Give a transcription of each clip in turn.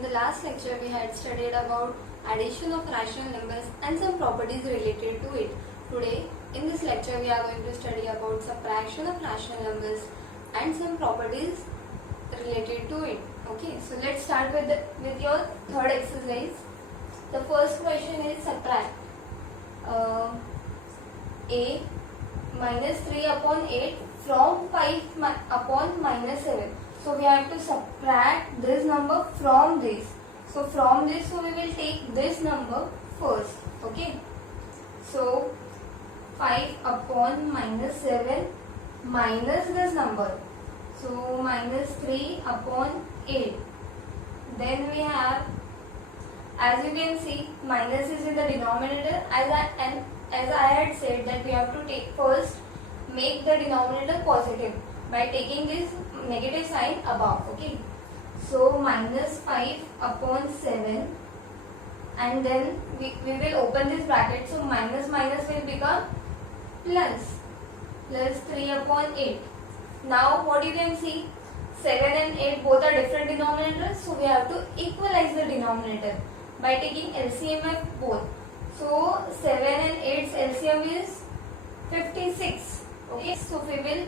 In the last lecture, we had studied about addition of rational numbers and some properties related to it. Today, in this lecture, we are going to study about subtraction of rational numbers and some properties related to it. Okay, so let's start with your third exercise. The first question is subtract a minus 3 upon 8 from 5 upon minus 7. So we have to subtract this number from this. So from this, so we will take this number first. Okay. So 5 upon minus 7 minus this number. So minus 3 upon 8. Then we have, as you can see, minus is in the denominator. As I had said that we have to take first, make the denominator positive by taking this negative sign above. Okay. So minus 5 upon 7, and then we will open this bracket. So minus minus will become plus 3 upon 8. Now what you can see, 7 and 8 both are different denominators. So we have to equalize the denominator by taking LCM of both. So 7 and 8's LCM is 56. Okay, so we will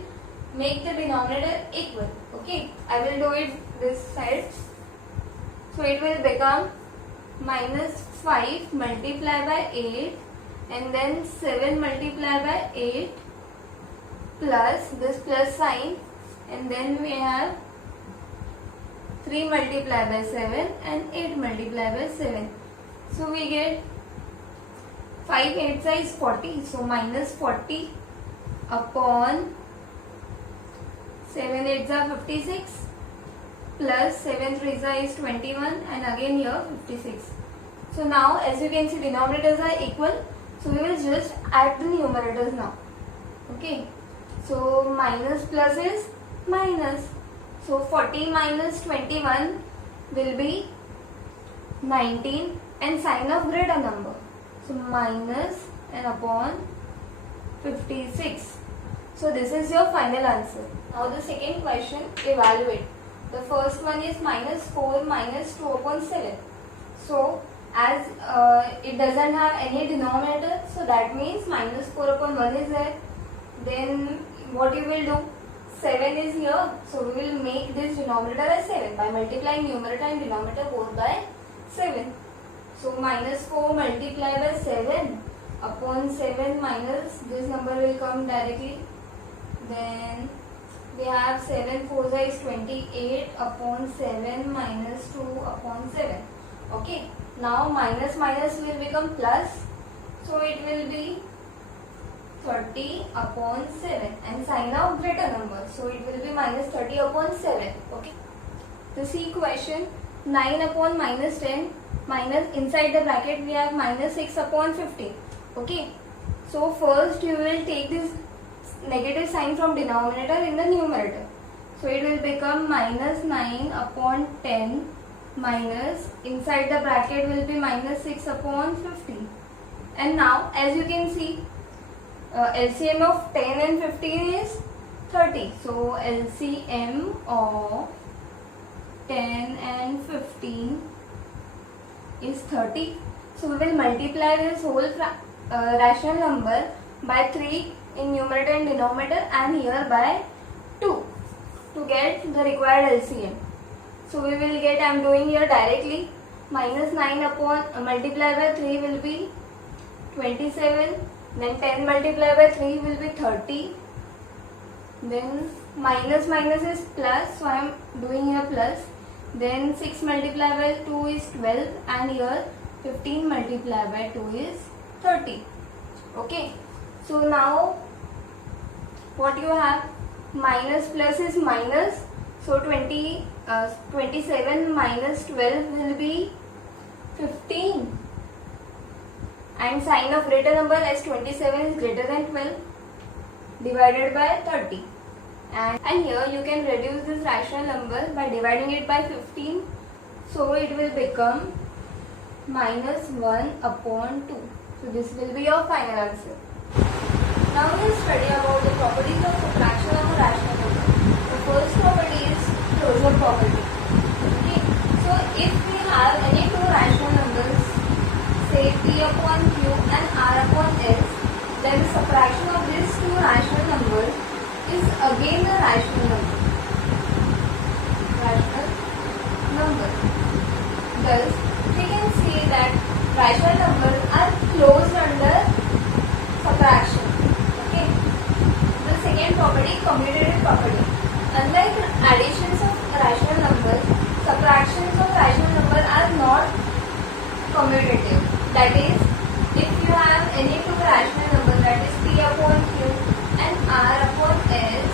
make the denominator equal. Okay, I will do it this side. So it will become minus 5 multiplied by 8 and then 7 multiplied by 8 plus this plus sign, and then we have 3 multiplied by 7 and 8 multiplied by 7. So we get 5 8 is 40. So minus 40 upon 7 8s are 56 plus 7 3s is 21 and again here 56. So now as you can see, denominators are equal. So we will just add the numerators now. Okay. So minus plus is minus. So 40 minus 21 will be 19 and sign of greater number. So minus and upon 56. So this is your final answer. Now the second question, evaluate. The first one is minus 4 minus 2 upon 7. So as it doesn't have any denominator, so that means minus 4 upon 1 is there. Then what you will do? 7 is here. So we will make this denominator as 7 by multiplying numerator and denominator both by 7. So minus 4 multiplied by 7 upon 7 minus this number will come directly. Then we have 7 4 is 28 upon 7 minus 2 upon 7. Okay. Now minus minus will become plus. So it will be 30 upon 7 and sign of greater number. So it will be minus 30 upon 7. Okay. The C question, 9 upon minus 10 minus inside the bracket we have minus 6 upon 15. Okay. So first you will take this negative sign from denominator in the numerator. So it will become minus 9 upon 10 minus inside the bracket will be minus 6 upon 15. And now as you can see, LCM of 10 and 15 is 30. So LCM of 10 and 15 is 30. So we will multiply this whole rational number by 3 in numerator and denominator and here by 2 to get the required LCM. So we will get, I am doing here directly, minus 9 upon multiplied by 3 will be 27. Then 10 multiplied by 3 will be 30. Then minus minus is plus, so I am doing here plus. Then 6 multiplied by 2 is 12 and here 15 multiplied by 2 is 30. Okay. So now what you have, minus plus is minus. So 27 minus 12 will be 15. And sign of greater number as 27 is greater than 12 divided by 30. And here you can reduce this rational number by dividing it by 15. So it will become minus 1 upon 2. So this will be your final answer. Now we will study about the properties of subtraction of a rational number. The first property is closure property. Okay. So if we have any two rational numbers, say P upon Q and R upon S, then the subtraction of these two rational numbers is again a rational number. Thus, we can see that rational numbers are closed under subtraction. Okay. The second property, commutative property. Unlike additions of rational numbers, subtractions of rational numbers are not commutative. That is, if you have any two rational numbers, that is P upon Q and R upon S,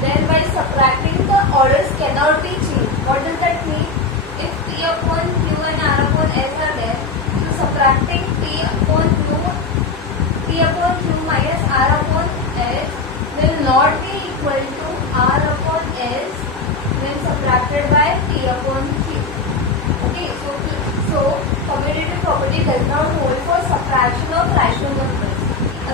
then by subtracting the orders cannot be changed. What does that mean? If P upon Q and R upon S are there, so subtracting P upon Q minus R upon S will not be equal to R upon S when subtracted by P upon Q. Okay, so commutative property does not hold for subtraction of rational numbers.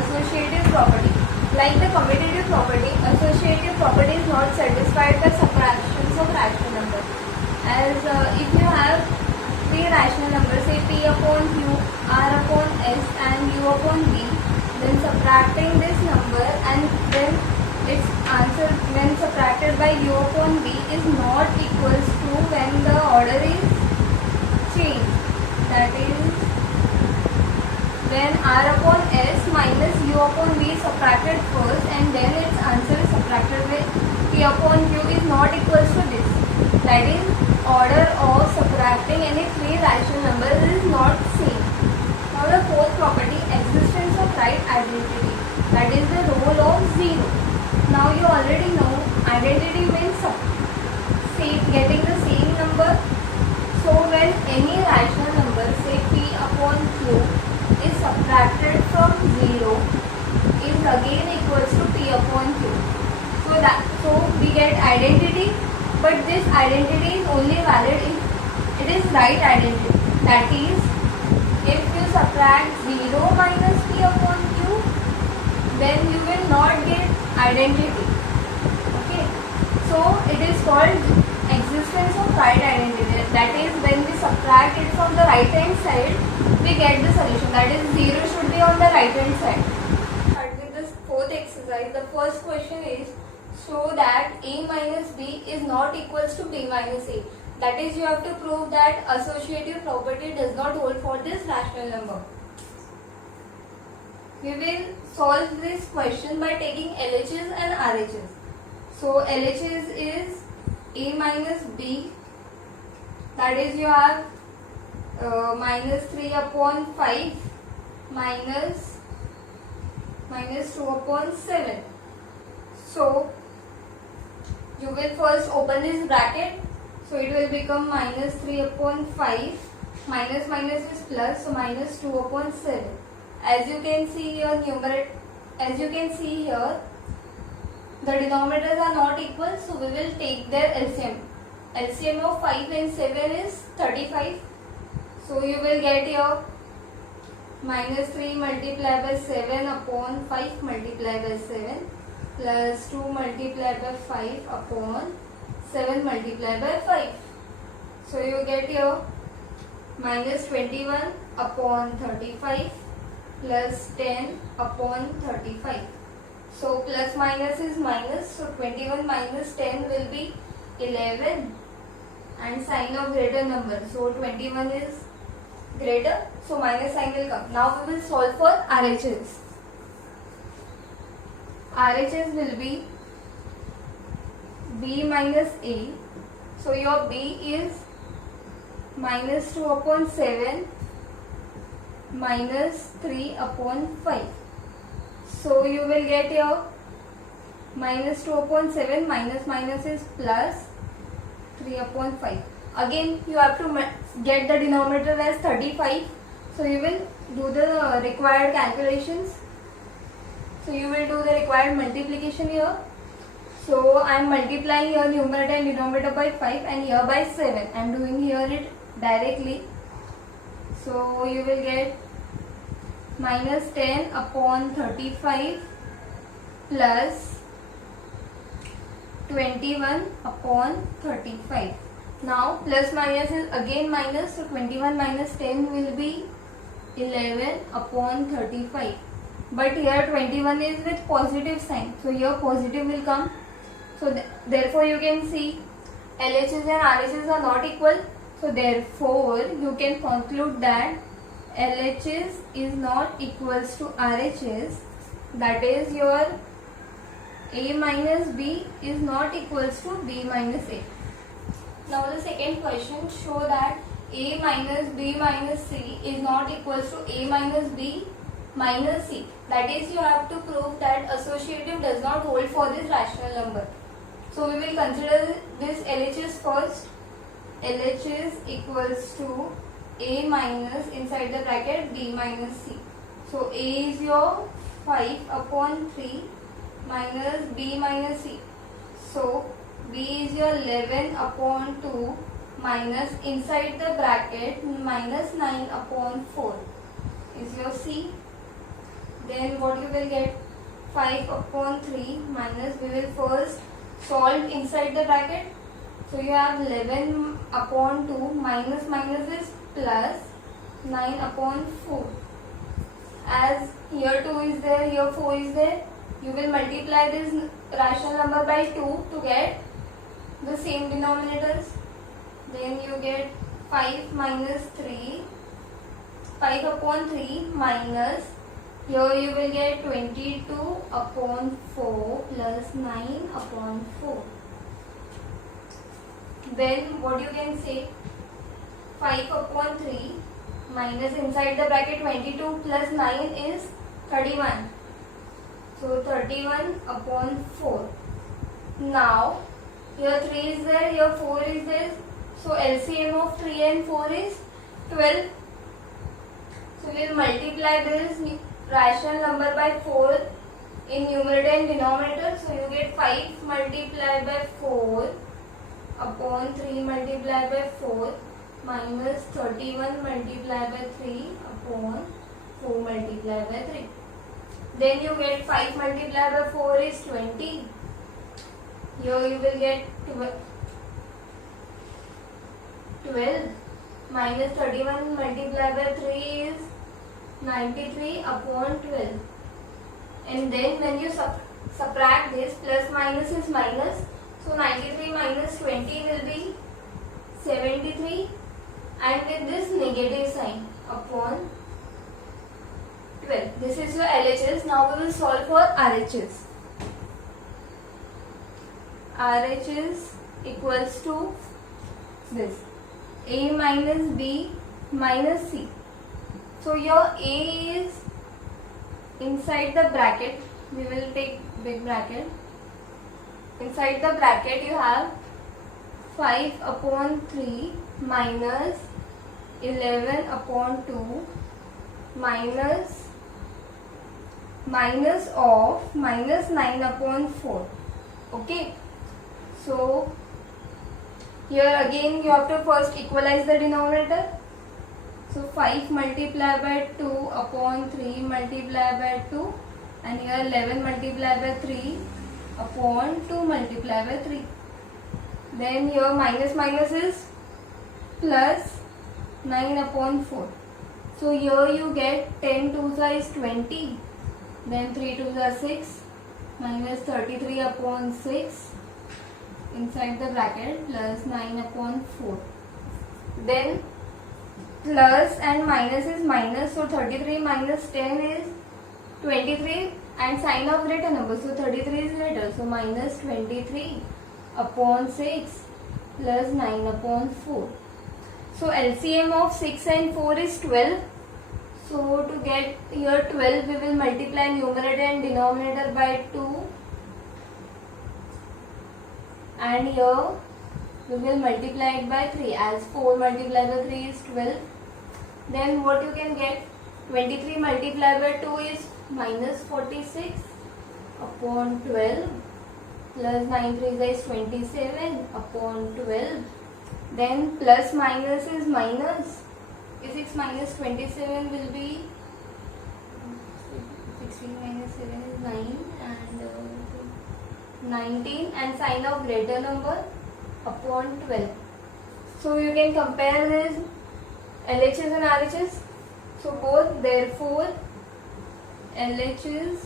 Associative property. Like the commutative property, associative property is not satisfied by subtractions of rational numbers. As if you have three rational numbers, say P upon Q, R upon S and U upon V, then subtracting this number and then its answer when subtracted by U upon V is not equals to when the order is changed. That is, when R upon S minus U upon V is subtracted first and then its answer is subtracted by P upon Q is not equals to this. That is, order of subtracting any three rational numbers is not same. Now the fourth property, existence of right identity. That is the role of zero. Now you already know identity means getting the same number. So when any rational number, say P upon Q, is subtracted from 0 is again equals to P upon Q. So we get identity, but this identity is only valid if it is right identity. That is, if you subtract 0 minus P upon Q, then you will not get identity. Okay, so it is called existence of right identity. That is, when we subtract it from the right hand side, we get the solution. That is, 0 should be on the right hand side. Start with this fourth exercise. The first question is, show that A minus B is not equals to B minus A. That is, you have to prove that associative property does not hold for this rational number. We will solve this question by taking LHS and RHS. So LHS is A minus B. That is, you have minus 3 upon 5 minus 2 upon 7. So you will first open this bracket. So it will become minus 3 upon 5. Minus minus is plus, so minus 2 upon 7. As you can see here, the denominators are not equal, so we will take their LCM. LCM of 5 and 7 is 35. So you will get here minus 3 multiplied by 7 upon 5 multiplied by 7 plus 2 multiplied by 5 upon 7 multiplied by 5. So you get here minus 21 upon 35 plus 10 upon 35. So plus minus is minus, so 21 minus 10 will be 11 and sign of greater number. So 21 is greater, so minus sign will come. Now we will solve for RHS. RHS will be B minus A. So your B is minus 2 upon 7 minus 3 upon 5. So you will get your minus 2 upon 7 minus minus is plus 3 upon 5. Again you have to get the denominator as 35. So you will do the required calculations. So you will do the required multiplication here. So I am multiplying here numerator and denominator by 5 and here by 7. I am doing here it directly. So you will get minus 10 upon 35 plus 21 upon 35. Now plus minus is again minus, so 21 minus 10 will be 11 upon 35. But here 21 is with positive sign, so here positive will come. So therefore you can see LHS and RHS are not equal. So therefore you can conclude that LHS is not equals to RHS. That is your A minus B is not equals to B minus A. Now the second question, show that A minus B minus C is not equals to A minus B minus C. That is, you have to prove that associative does not hold for this rational number. So we will consider this LHS first. LHS equals to A minus inside the bracket B minus C. So A is your 5 upon 3 minus B minus C. So B is your 11 upon 2 minus inside the bracket minus 9 upon 4 is your C. Then what you will get, 5 upon 3 minus, we will first solve inside the bracket. So you have 11 upon 2 minus minus is plus 9 upon 4. As here 2 is there, here 4 is there, you will multiply this rational number by 2 to get the same denominators. Then you get 5 minus 3, 5 upon 3 minus, here you will get 22 upon 4 plus 9 upon 4. Then what you can say, 5 upon 3 minus inside the bracket 22 plus 9 is 31. So 31 upon 4. Now here 3 is there, here 4 is there. So LCM of 3 and 4 is 12. So we will multiply this rational number by 4 in numerator and denominator. So you get 5 multiplied by 4 upon 3 multiplied by 4 minus 31 multiplied by 3 upon 4 multiplied by 3. Then you get 5 multiplied by 4 is 20. Here you will get 12 minus 31 multiplied by 3 is 93 upon 12. And then when you subtract this, plus minus is minus. So 93 minus 20 will be 73, and with this negative sign upon 12. This is your LHS. Now we will solve for RHS. RHS equals to this, A minus B minus C. So your A is inside the bracket. We will take big bracket. Inside the bracket you have 5 upon 3 minus 11 upon 2 minus of minus 9 upon 4. Okay. So here again you have to first equalize the denominator. So 5 multiplied by 2 upon 3 multiplied by 2, and here 11 multiplied by 3 upon 2 multiplied by 3. Then here minus minus is plus 9 upon 4. So here you get 10 2s is 20. Then 3 2s are 6 minus 33 upon 6 inside the bracket plus 9 upon 4. Then plus and minus is minus, so 33 minus 10 is 23, and sign of greater number, so 33 is greater, so minus 23 upon 6 plus 9 upon 4. So LCM of 6 and 4 is 12. So to get here 12, we will multiply numerator and denominator by 2, and here we will multiply it by 3, as 4 multiplied by 3 is 12. Then what you can get, 23 multiplied by 2 is minus 46 upon 12 plus 9 3 is 27 upon 12. Then plus minus is minus. 6 minus 27 will be 16 minus 7 is 9 and 19, and sign of greater number upon 12. So you can compare this LHS and RHS. So both, therefore LHS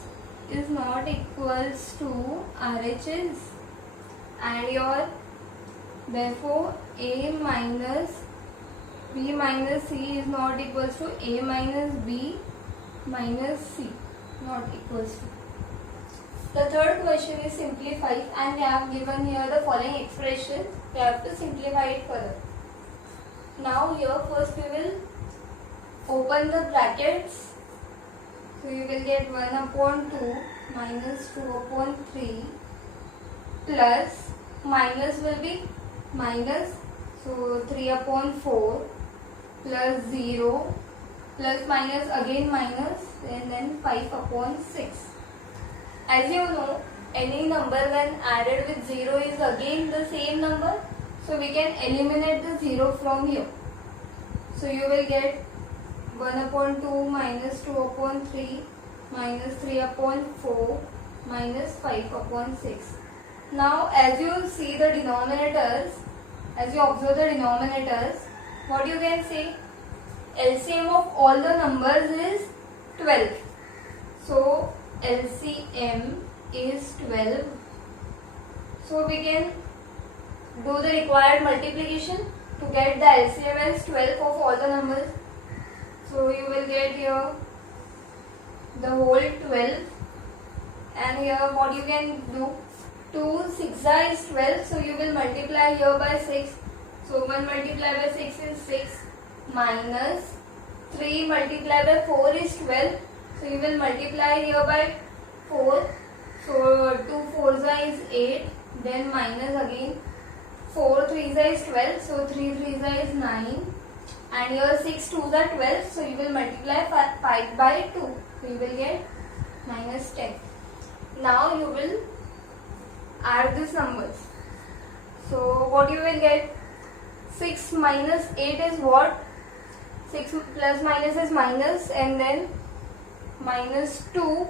is not equals to RHS, and your therefore A minus B minus C is not equals to A minus B minus C, not equals to. The third question is simplify, and we have given here the following expression. We have to simplify it further. Now here first we will open the brackets. So you will get 1 upon 2 minus 2 upon 3 plus minus will be minus, so 3 upon 4 plus 0 plus minus again minus, and then 5 upon 6. As you know, any number when added with 0 is again the same number, so we can eliminate the 0 from here. So you will get 1 upon 2 minus 2 upon 3 minus 3 upon 4 minus 5 upon 6. Now as you see the denominators, as you observe the denominators, what you can say? LCM of all the numbers is 12. So LCM is 12. So we can do the required multiplication to get the LCM as 12 of all the numbers. So you will get here the whole 12, and here what you can do, 2 6 is 12, so you will multiply here by 6. So 1 multiplied by 6 is 6 minus 3 multiplied by 4 is 12, so you will multiply here by 4. So 2 4 is 8, then minus again 4 3 is 12, so 3 3 is 9, and here 6 2 are 12, so you will multiply 5 by 2, so you will get minus 10. Now you will add these numbers. So what you will get? 6 minus 8 is what? 6 plus minus is minus, and then minus 2,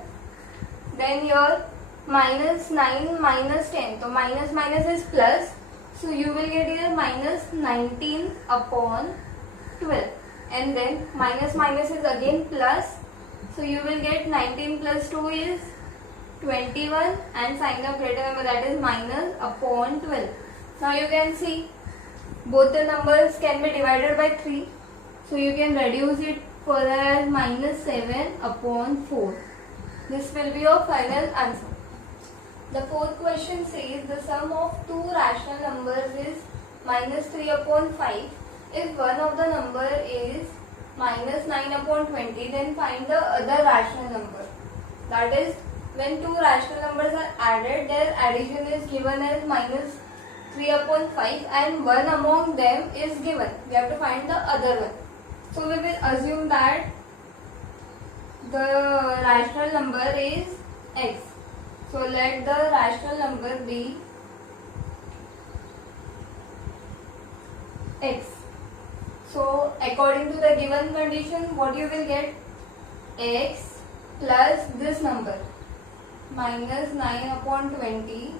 then here minus 9 minus 10, so minus minus is plus, so you will get here minus 19 upon 12, and then minus minus is again plus, so you will get 19 plus 2 is 21, and sign of greater number, that is minus upon 12. Now you can see both the numbers can be divided by 3, so you can reduce it further as minus 7 upon 4. This will be your final answer. The fourth question says the sum of two rational numbers is minus 3 upon 5. If one of the number is minus 9 upon 20, then find the other rational number. That is, when two rational numbers are added, their addition is given as minus 3 upon 5, and one among them is given. We have to find the other one. So we will assume that the rational number is x. So let the rational number be x. So according to the given condition, what you will get? X plus this number minus 9 upon 20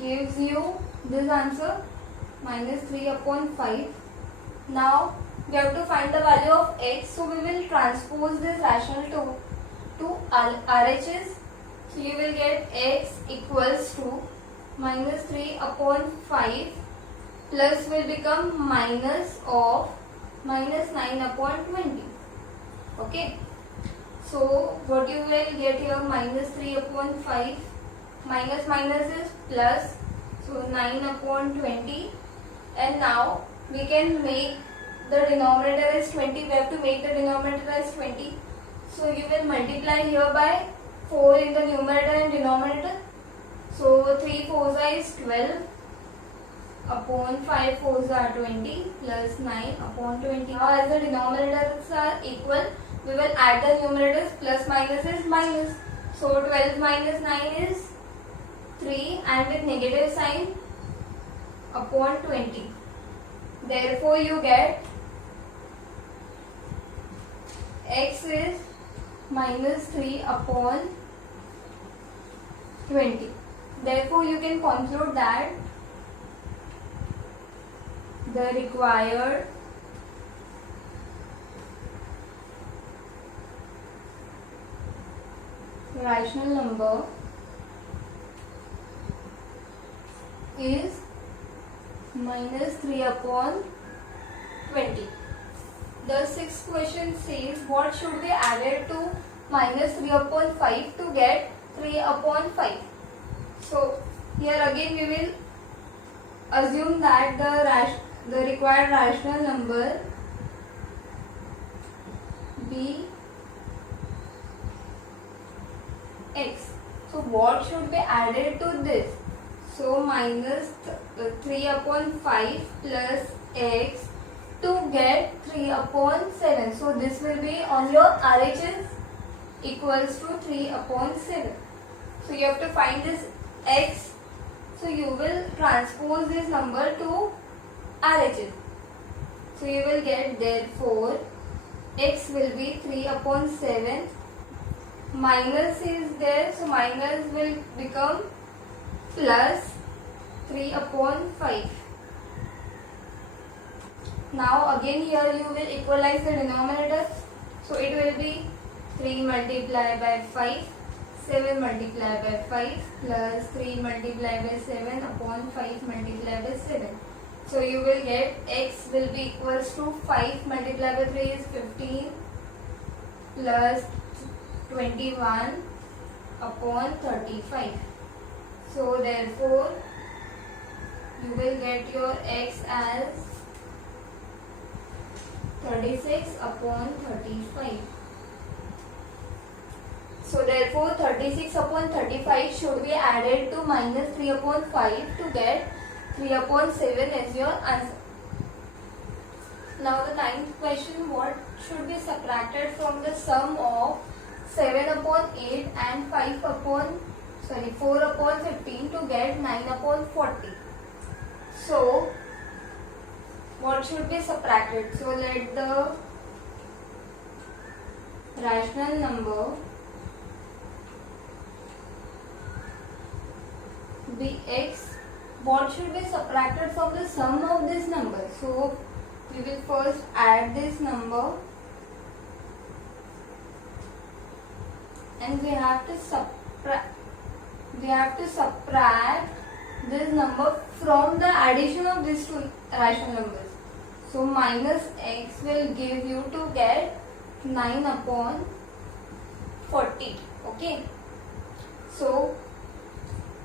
gives you this answer, minus 3 upon 5. Now we have to find the value of x, so we will transpose this rational to RHS. So you will get x equals to minus 3 upon 5 plus will become minus of minus 9 upon 20. Okay. So what you will get here, minus 3 upon 5, minus minus is plus, so 9 upon 20, and now we can make the denominator as 20. We have to make the denominator as 20. So you will multiply here by 4 in the numerator and denominator. So 3 4s is 12 upon 5 4s are 20 plus 9 upon 20. Now as the denominators are equal, we will add the numerators. Plus minus is minus. So 12 minus 9 is 3, and with negative sign upon 20. Therefore you get x is minus 3 upon 20. Therefore you can conclude that the required rational number is minus 3 upon 20. The sixth question says what should be added to minus 3 upon 5 to get 3 upon 5. So here again we will assume that the required rational number be x. So what should be added to this? So minus 3 upon 5 plus x to get 3 upon 7. So this will be on your RHS equals to 3 upon 7. So you have to find this x. So you will transpose this number to RHS. So you will get, therefore x will be 3 upon 7. Minus is there, so minus will become plus 3 upon 5. Now again here you will equalize the denominator. So it will be 3 multiplied by 5, 7 multiplied by 5 plus 3 multiplied by 7 upon 5 multiplied by 7. So you will get x will be equals to 5 multiplied by 3 is 15 plus 21 upon 35. So therefore you will get your x as 36 upon 35. So therefore 36 upon 35 should be added to minus 3 upon 5 to get 3 upon 7 as your answer. Now the ninth question, what should be subtracted from the sum of 7 upon 8 and 4 upon 15 to get 9 upon 40. So what should be subtracted? So let the rational number be x. What should be subtracted from the sum of this number? So we will first add this number and we have to subtract this number from the addition of these two rational numbers. So minus x will give you to get 9 upon 40. Okay. So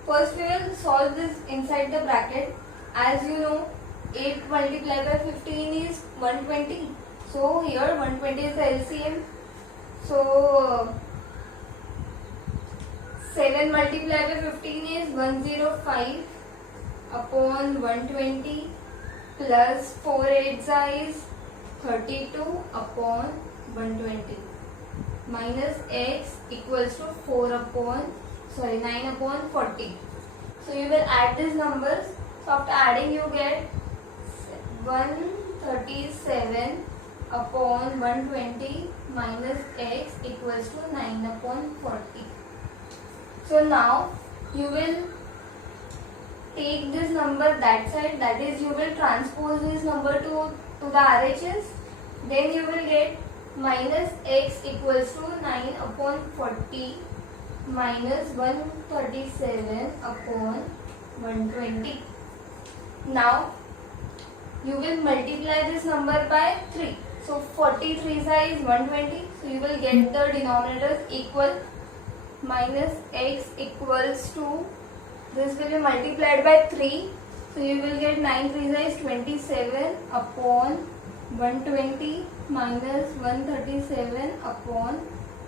first we will solve this inside the bracket. As you know, 8 multiplied by 15 is 120. So here 120 is the LCM. So 7 multiplied by 15 is 105 upon 120 plus 4 8s is 32 upon 120 minus x equals to 9 upon 40. So you will add these numbers. So after adding you get 137 upon 120 minus x equals to 9 upon 40. So now you will take this number that side, that is you will transpose this number to the RHS. Then you will get minus x equals to 9 upon 40 minus 137 upon 120. Now you will multiply this number by 3. So 43 is 120. So you will get the denominators equal. Minus x equals to, this will be multiplied by 3. So you will get 9 3 is 27 upon 120 minus 137 upon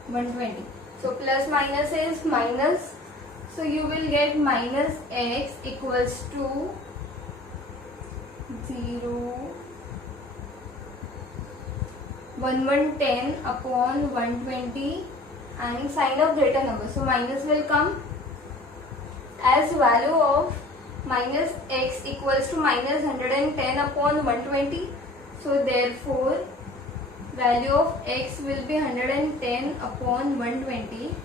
120. So plus minus is minus. So you will get minus x equals to 110 upon 120 and sign of greater number. So minus will come as value of minus x equals to minus 110 upon 120. So therefore value of x will be 110 upon 120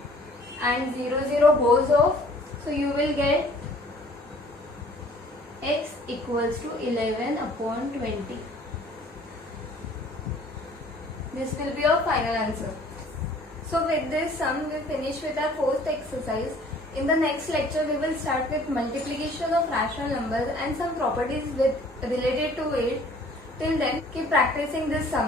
and 0 0 goes off. So you will get x equals to 11 upon 20. This will be our final answer. So with this sum, we finish with our fourth exercise. In the next lecture, we will start with multiplication of rational numbers and some properties related to it. Till then, keep practicing this sum.